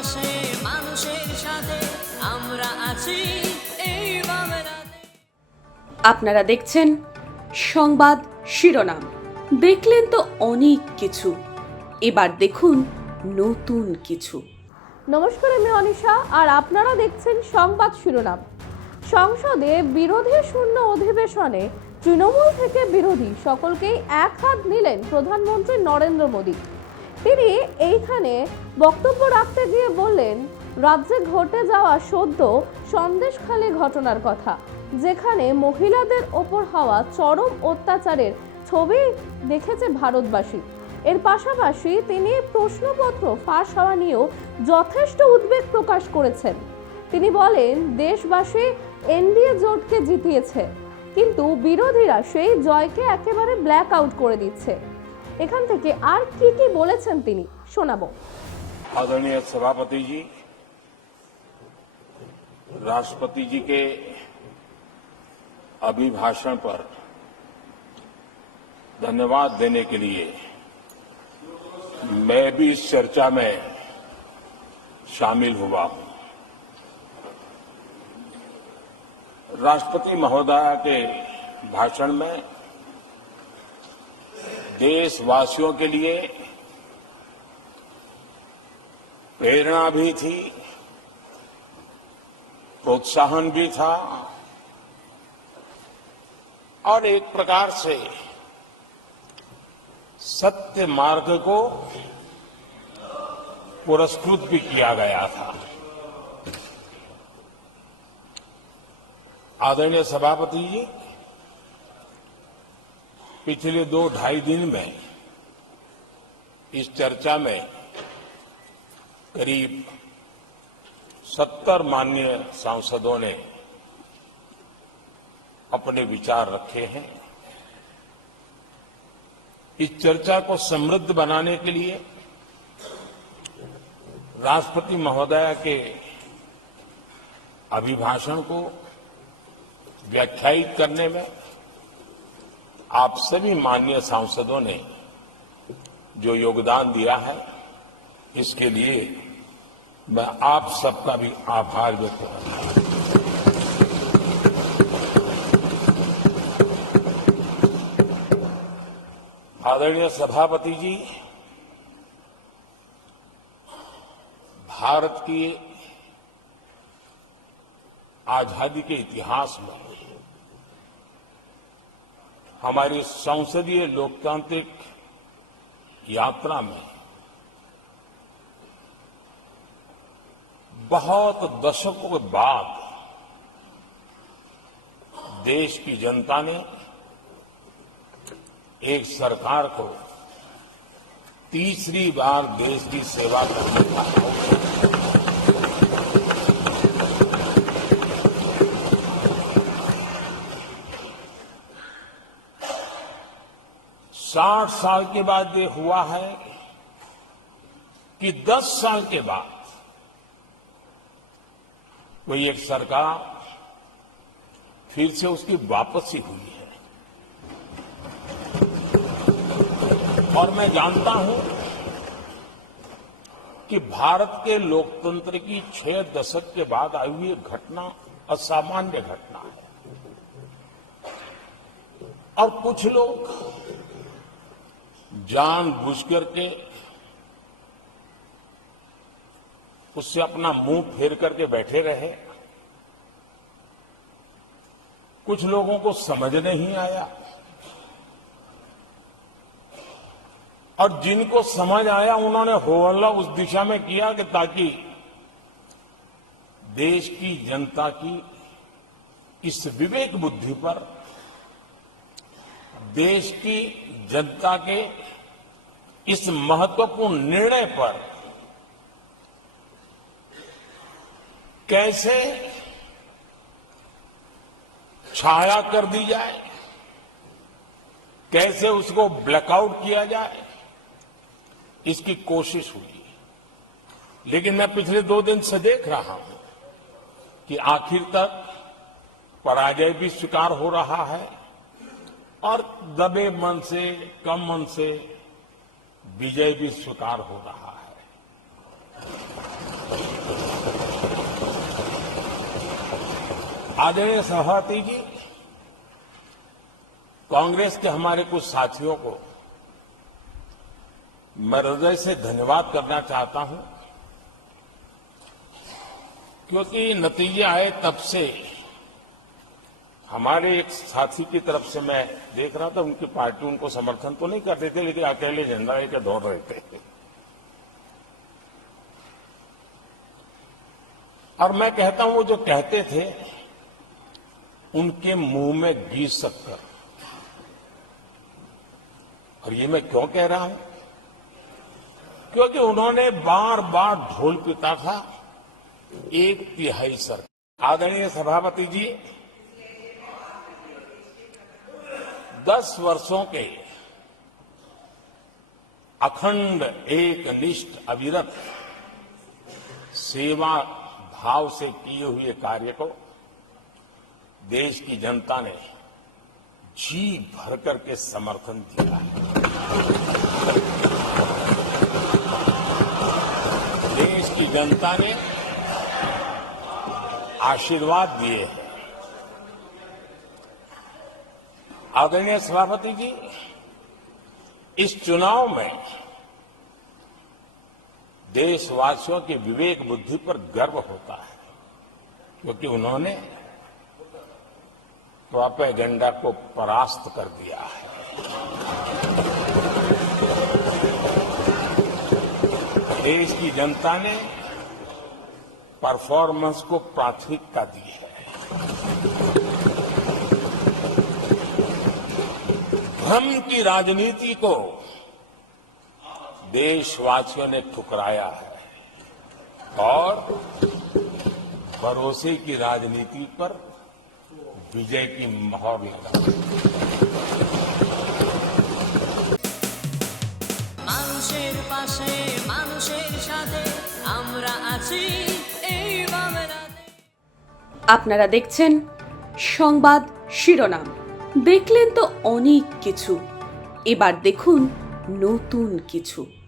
পাশে মানুষের সাথে আমরা আছি এই বাংলাতে। আপনারা দেখছেন সংবাদ শিরোনাম। দেখলেন তো অনেক কিছু, এবার দেখুন নতুন কিছু। নমস্কার, আমি অনিশা আর আপনারা দেখছেন সংবাদ শিরোনাম। সংসদে বিরোধী শূন্য অধিবেশনে তৃণমূল থেকে বিরোধী সকলকেই এক হাত নিলেন প্রধানমন্ত্রী নরেন্দ্র মোদী। তিনি এইখানে বক্তব্য রাখতে গিয়ে বললেন, রাজ্যে ঘটে যাওয়া সদ্য সন্দেশখালী ঘটনার কথা, যেখানে মহিলাদের ওপর হওয়া চরম অত্যাচারের ছবি দেখেছে ভারতবাসী। এর পাশাপাশি তিনি প্রশ্নপত্র ফাঁস হওয়া নিয়েও যথেষ্ট উদ্বেগ প্রকাশ করেছেন। তিনি বলেন, দেশবাসী এনডিএ জোটকে জিতিয়েছে, কিন্তু বিরোধীরা সেই জয়কে একেবারে ব্ল্যাক আউট করে দিচ্ছে। এখান থেকে আর কি কি বলেছেন তিনি শোনাবো। आदरणीय सभापति जी, राष्ट्रपति जी के अभिभाषण पर धन्यवाद देने के लिए मैं भी इस चर्चा में शामिल हुआ हूं। राष्ट्रपति महोदया के भाषण में देशवासियों के लिए प्रेरणा भी थी, प्रोत्साहन भी था और एक प्रकार से सत्य मार्ग को पुरस्कृत भी किया गया था। आदरणीय सभापति जी, पिछले 2-2.5 दिन में इस चर्चा में करीब 70 माननीय सांसदों ने अपने विचार रखे हैं। इस चर्चा को समृद्ध बनाने के लिए राष्ट्रपति महोदया के अभिभाषण को व्याख्यायित करने में आप सभी माननीय सांसदों ने जो योगदान दिया है, इसके लिए मैं आप सबका भी आभार व्यक्त करता हूं। आदरणीय सभापति जी, भारत की आजादी के इतिहास में हमारी संसदीय लोकतांत्रिक यात्रा में बहुत दशकों के बाद देश की जनता ने एक सरकार को तीसरी बार देश की सेवा करने का अवसर दिया। 60 साल के बाद ये हुआ है कि 10 साल के बाद कोई एक सरकार फिर से उसकी वापसी हुई है। और मैं जानता हूं कि भारत के लोकतंत्र की 6 दशक के बाद आई हुई घटना असामान्य घटना है और कुछ लोग जानबूझ करके उससे अपना मुंह फेर करके बैठे रहे। कुछ लोगों को समझ नहीं आया और जिनको समझ आया उन्होंने हो हल्ला उस दिशा में किया कि ताकि देश की जनता की इस विवेक बुद्धि पर, देश की जनता के इस महत्वपूर्ण निर्णय पर कैसे छाया कर दी जाए, कैसे उसको ब्लैकआउट किया जाए, इसकी कोशिश हुई। लेकिन मैं पिछले 2 दिन से देख रहा हूं कि आखिर तक पराजय भी स्वीकार हो रहा है और दबे मन से, कम मन से विजय भी स्वीकार हो रहा है। आदरणीय सभापति जी, कांग्रेस के हमारे कुछ साथियों को मैं हृदय से धन्यवाद करना चाहता हूं, क्योंकि नतीजे आए तब से हमारे एक साथी की तरफ से मैं देख रहा था, उनकी पार्टी उनको समर्थन तो नहीं करते थे, लेकिन अकेले झंडा लेकर दौड़ रहे थे। और मैं कहता हूं, वो जो कहते थे उनके मुंह में घी शक्कर। और ये मैं क्यों कह रहा हूं? क्योंकि उन्होंने बार बार ढोल पीटा था 1/3 सरकार। आदरणीय सभापति जी, 10 वर्षों के अखंड एकनिष्ठ अविरत सेवा भाव से किए हुए कार्य को देश की जनता ने जी भरकर के समर्थन दिया है। देश की जनता ने आशीर्वाद दिए हैं। आदरणीय सभापति जी, इस चुनाव में देशवासियों की विवेक बुद्धि पर गर्व होता है, क्योंकि उन्होंने प्रोपेगेंडा को परास्त कर दिया है। देश की जनता ने परफॉर्मेंस को प्राथमिकता दी है। भ्रम की राजनीति को देशवासियों ने ठुकराया है और भरोसे की राजनीति पर विजय की मोहर लगा। মানুষের পাশে মানুষের সাথে আমরা আছি এই বাংলাতে। আপনারা দেখছেন সংবাদ শিরোনাম। দেখলেন তো অনেক কিছু, এবার দেখুন নতুন কিছু।